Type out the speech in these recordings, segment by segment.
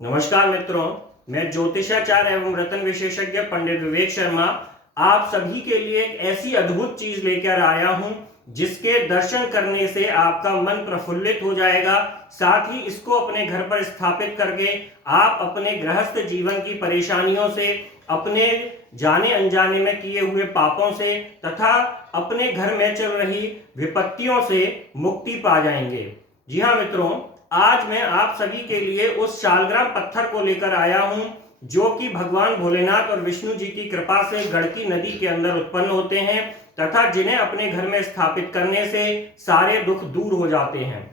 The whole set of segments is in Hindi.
नमस्कार मित्रों, मैं ज्योतिषाचार्य एवं रत्न विशेषज्ञ पंडित विवेक शर्मा आप सभी के लिए एक ऐसी अद्भुत चीज लेकर आया हूं जिसके दर्शन करने से आपका मन प्रफुल्लित हो जाएगा। साथ ही इसको अपने घर पर स्थापित करके आप अपने गृहस्थ जीवन की परेशानियों से, अपने जाने अनजाने में किए हुए पापों से तथा अपने घर में चल रही विपत्तियों से मुक्ति पा जाएंगे। जी हाँ मित्रों, आज मैं आप सभी के लिए उस शालग्राम पत्थर को लेकर आया हूं जो कि भगवान भोलेनाथ और विष्णु जी की कृपा से गड़की नदी के अंदर उत्पन्न होते हैं तथा जिन्हें अपने घर में स्थापित करने से सारे दुख दूर हो जाते हैं।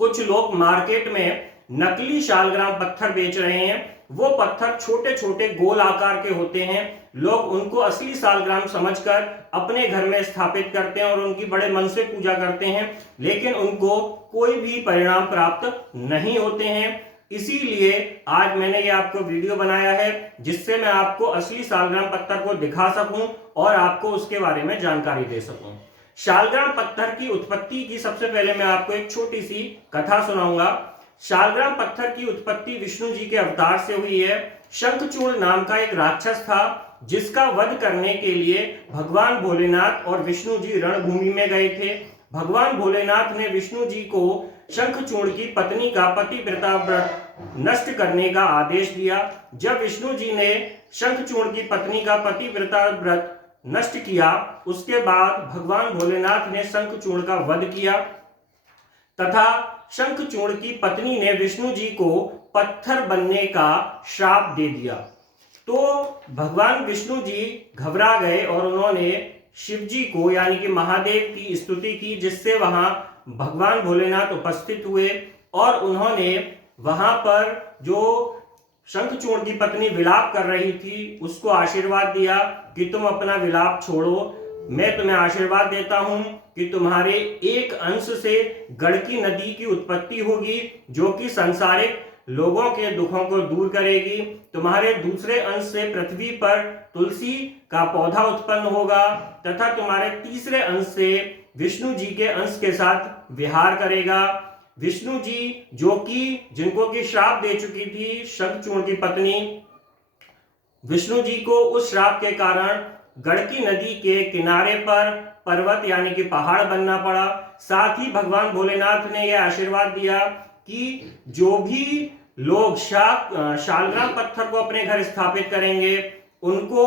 कुछ लोग मार्केट में नकली शालग्राम पत्थर बेच रहे हैं। वो पत्थर छोटे छोटे गोल आकार के होते हैं। लोग उनको असली शालग्राम समझकर अपने घर में स्थापित करते हैं और उनकी बड़े मन से पूजा करते हैं, लेकिन उनको कोई भी परिणाम प्राप्त नहीं होते हैं। इसीलिए आज मैंने ये आपको वीडियो बनाया है जिससे मैं आपको असली शालग्राम पत्थर को दिखा सकूं और आपको उसके बारे में जानकारी दे सकूं। शालग्राम पत्थर की उत्पत्ति की सबसे पहले मैं आपको एक छोटी सी कथा सुनाऊंगा। शालग्राम पत्थर की उत्पत्ति विष्णु जी के अवतार से हुई है। शंखचूड़ नाम का एक राक्षस था जिसका वध करने के लिए भगवान भोलेनाथ और विष्णु जी रणभूमि में गए थे। भगवान भोलेनाथ ने विष्णु जी को शंखचूड़ की पत्नी का पतिव्रता व्रत नष्ट करने का आदेश दिया। जब विष्णु जी ने शंखचूड़ की पत्नी का पतिव्रता व्रत नष्ट किया, उसके बाद भगवान भोलेनाथ ने शंखचूड़ का वध किया तथा शंखचूड़ की पत्नी ने विष्णु जी को पत्थर बनने का श्राप दे दिया। तो भगवान विष्णु जी घबरा गए और उन्होंने शिव जी को यानी कि महादेव की स्तुति की, जिससे वहां भगवान भोलेनाथ उपस्थित हुए और उन्होंने वहां पर जो शंखचूड़ की पत्नी विलाप कर रही थी उसको आशीर्वाद दिया कि तुम अपना विलाप छोड़ो। मैं तुम्हें आशीर्वाद देता हूं कि तुम्हारे एक अंश से गड़की नदी की उत्पत्ति होगी जो कि सांसारिक लोगों के दुखों को दूर करेगी। तुम्हारे दूसरे अंश से पृथ्वी पर तुलसी का पौधा उत्पन्न होगा तथा तुम्हारे तीसरे अंश से विष्णु जी के अंश के साथ विहार करेगा। विष्णु जी जो कि जिनको की श्राप दे चुकी थी शंखचूड़ की पत्नी, विष्णु जी को उस श्राप के कारण गड़की नदी के किनारे पर पर्वत यानी कि पहाड़ बनना पड़ा। साथ ही भगवान भोलेनाथ ने यह आशीर्वाद दिया कि जो भी लोग शालग्राम पत्थर को अपने घर स्थापित करेंगे उनको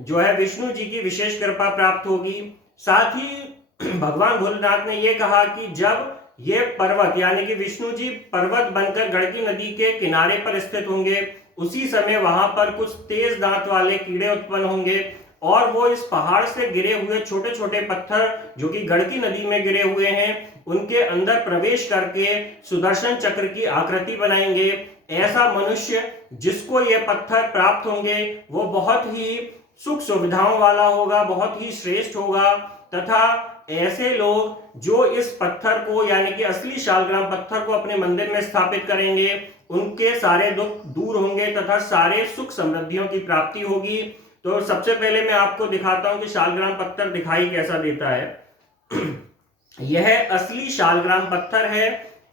जो है विष्णु जी की विशेष कृपा प्राप्त होगी। साथ ही भगवान भोलेनाथ ने यह कहा कि जब ये पर्वत यानी कि विष्णु जी पर्वत बनकर गड़की नदी के किनारे पर स्थित होंगे, उसी समय वहां पर कुछ तेज दांत वाले कीड़े उत्पन्न होंगे और वो इस पहाड़ से गिरे हुए छोटे छोटे पत्थर जो कि गड़की नदी में गिरे हुए हैं उनके अंदर प्रवेश करके सुदर्शन चक्र की आकृति बनाएंगे। ऐसा मनुष्य जिसको ये पत्थर प्राप्त होंगे वो बहुत ही सुख सुविधाओं वाला होगा, बहुत ही श्रेष्ठ होगा तथा ऐसे लोग जो इस पत्थर को यानी कि असली शालग्राम पत्थर को अपने मंदिर में स्थापित करेंगे उनके सारे दुख दूर होंगे तथा सारे सुख समृद्धियों की प्राप्ति होगी। तो सबसे पहले मैं आपको दिखाता हूं कि शालग्राम पत्थर दिखाई कैसा देता है। यह असली शालग्राम पत्थर है।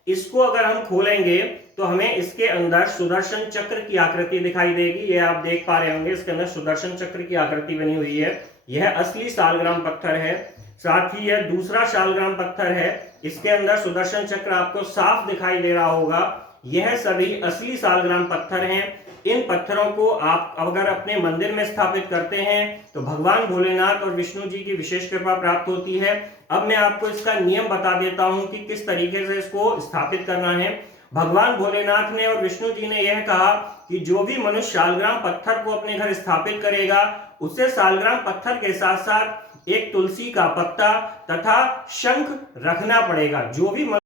इसको अगर हम खोलेंगे तो हमें इसके अंदर सुदर्शन चक्र की आकृति दिखाई देगी। यह आप देख पा रहे होंगे, इसके अंदर सुदर्शन चक्र की आकृति बनी हुई है। यह असली शालग्राम पत्थर है। साथ ही यह दूसरा शालग्राम पत्थर है, इसके अंदर सुदर्शन चक्र आपको साफ दिखाई दे रहा होगा। यह सभी असली शालग्राम पत्थर हैं। इन पत्थरों को आप अगर अपने मंदिर में स्थापित करते हैं तो भगवान भोलेनाथ और विष्णु जी की विशेष कृपा प्राप्त होती है। अब मैं आपको इसका नियम बता देता हूं कि किस तरीके से इसको स्थापित करना है। भगवान भोलेनाथ ने और विष्णु जी ने यह कहा कि जो भी मनुष्य शालग्राम पत्थर को अपने घर स्थापित करेगा उसे शालग्राम पत्थर के साथ साथ एक तुलसी का पत्ता तथा शंख रखना पड़ेगा। जो भी